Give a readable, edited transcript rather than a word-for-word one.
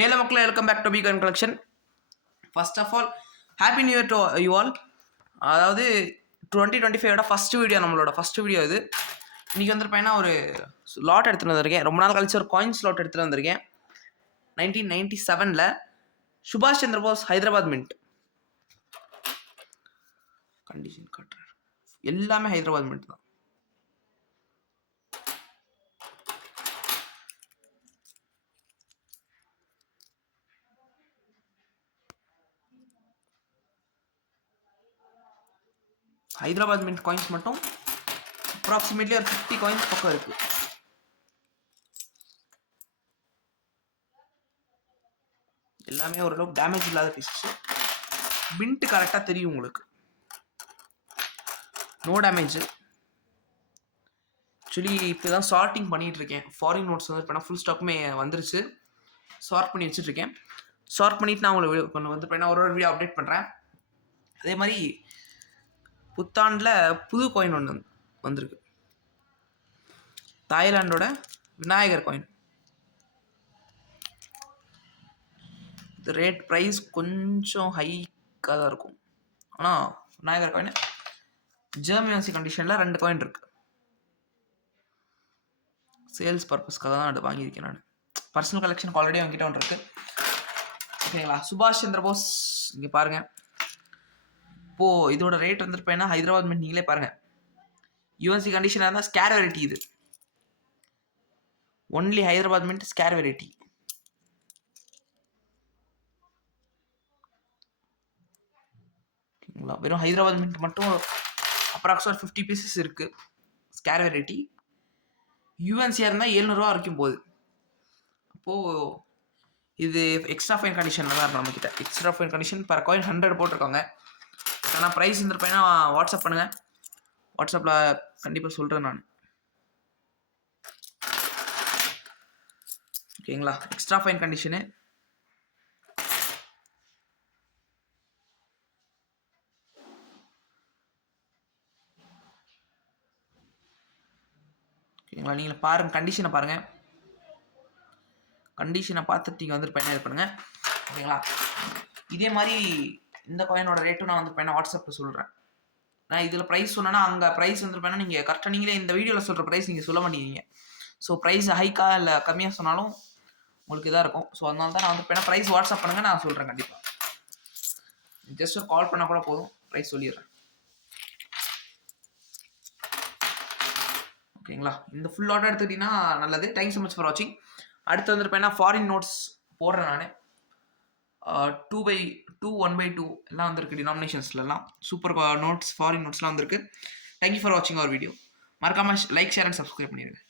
Hello மக்களே, welcome back to P gun collection. First of all happy new year to you all. அதாவது 2025 first video, நம்மளோட first video இது. இன்றைக்கி வந்துருப்பேன்னா ஒரு lot எடுத்துகிட்டு வந்திருக்கேன். ரொம்ப நாள் கழிச்சு ஒரு காயின்ஸ் லாட் எடுத்துகிட்டு வந்திருக்கேன். 1997 சுபாஷ் சந்திர போஸ் ஹைதராபாத் மின்ட். கண்டிஷன் காட்டுறாரு, எல்லாமே ஹைதராபாத் மின்ட் தான். ஹைதராபாத் மின்ட் காயின்ஸ் மட்டும் அப்ராக்சிமேட்லி ஒரு 50 காயின்ஸ் பக்கம் இருக்குது. எல்லாமே ஓரளவுக்கு டேமேஜ் இல்லாத பீஸஸ். மின்ட் கரெக்டாக தெரியும் உங்களுக்கு, நோ டேமேஜ். ஆக்சுவலி இப்போ தான் சார்ட்டிங் பண்ணிகிட்ருக்கேன். ஃபாரின் நோட்ஸ் வந்து இப்போ ஃபுல் ஸ்டாக்குமே வந்துருச்சு. சார்ட் பண்ணி வச்சுட்ருக்கேன். சார்ட் பண்ணிவிட்டு நான் உங்களுக்கு கொஞ்சம் வந்து இப்போ ஒரு வீடியோ அப்டேட் பண்ணுறேன். அதே மாதிரி புத்தாண்டில் புது காயின் ஒன்று வந்திருக்கு. தாய்லாண்டோட விநாயகர் காயின். இது ரேட் ப்ரைஸ் கொஞ்சம் ஹைக்காக தான் இருக்கும். ஆனால் விநாயகர் காயின் ஜெர்மன்சி கண்டிஷனில் 2 காயின் இருக்குது. சேல்ஸ் பர்பஸ்க்காக தான் அது வாங்கியிருக்கேன் நான். பர்சனல் கலெக்ஷனுக்கு ஆல்ரெடி அவங்ககிட்ட ஒன்று இருக்குது. ஓகேங்களா? சுபாஷ் சந்திர போஸ் இங்கே பாருங்கள். இப்போது இதோட ரேட் வந்துருப்பேன்னா ஹைதராபாத் மின்ட் நீங்களே பாருங்கள். யூஎன்சி கண்டிஷனாக இருந்தால் ஸ்கேர் வெரைட்டி. இது only Hyderabad mint scarce variety. ஓகேங்களா? வெறும் ஹைதராபாத் மின்ட் மட்டும் அப்ராக்சிமேட் 50 பீசஸ் இருக்குது. Scarce variety. யூஎன்சியாக இருந்தால் 700 வரைக்கும் போகுது. அப்போது இது எக்ஸ்ட்ரா ஃபைன் கண்டிஷனில் தான் இருக்கும் நம்மக்கிட்ட. Extra fine condition per coin 100 போட்டிருக்காங்க. ஆனால் ப்ரைஸ் இருந்திருப்பேன்னா வாட்ஸ்அப் பண்ணுங்கள். வாட்ஸ்அப்பில் கண்டிப்பாக சொல்கிறேன் நான். ஓகேங்களா? Extra fine condition. ஓகேங்களா? நீங்கள் பாருங்கள், கண்டிஷனை பாருங்கள். கண்டிஷனை பார்த்துட்டு நீங்கள் வந்துட்டு இது பண்ணுங்கள். ஓகேங்களா? இதே மாதிரி இந்த காயினோட ரேட்டும் நான் வந்து வாட்ஸ்அப்பில் சொல்கிறேன். நான் இதில் ப்ரைஸ் சொன்னேன்னா அங்கே ப்ரைஸ் வந்துருப்பேன்னா நீங்கள் கரெக்டாக நீங்களே இந்த வீடியோவில் சொல்கிற ப்ரைஸ் நீங்கள் சொல்ல மாட்டேங்கிறீங்க. ஸோ ப்ரைஸ் ஹைக்காக இல்லை கம்மியாக சொன்னாலும் உங்களுக்கு இதாக இருக்கும். ஸோ அதனால தான் நான் வந்து ப்ரைஸ் வாட்ஸ்அப் பண்ணுங்கள், நான் சொல்கிறேன் கண்டிப்பாக. ஜஸ்ட் ஒரு கால் பண்ணால் கூட போதும், ப்ரைஸ் சொல்லிடுறேன். ஓகேங்களா? இந்த ஃபுல் ஆர்டர் எடுத்துக்கிட்டிங்கன்னா நல்லது. தேங்க்ஸ் ஸோ மச் ஃபார் வாட்சிங். அடுத்து வந்துருப்பேன்னா ஃபாரின் நோட்ஸ் போடுறேன் நான். 2/2 1/2 எல்லாம் வந்திருக்கு டினாமினேஷன்ஸ்லாம். சூப்பர் நோட்ஸ், ஃபாரின் நோட்ஸ்லாம் வந்திருக்கு. தேங்க்யூ ஃபார் வாட்சிங் அவர் வீடியோ. மறக்காமல் லைக், ஷேர் அண்ட் சப்ஸ்கிரைப் பண்ணிடுங்க.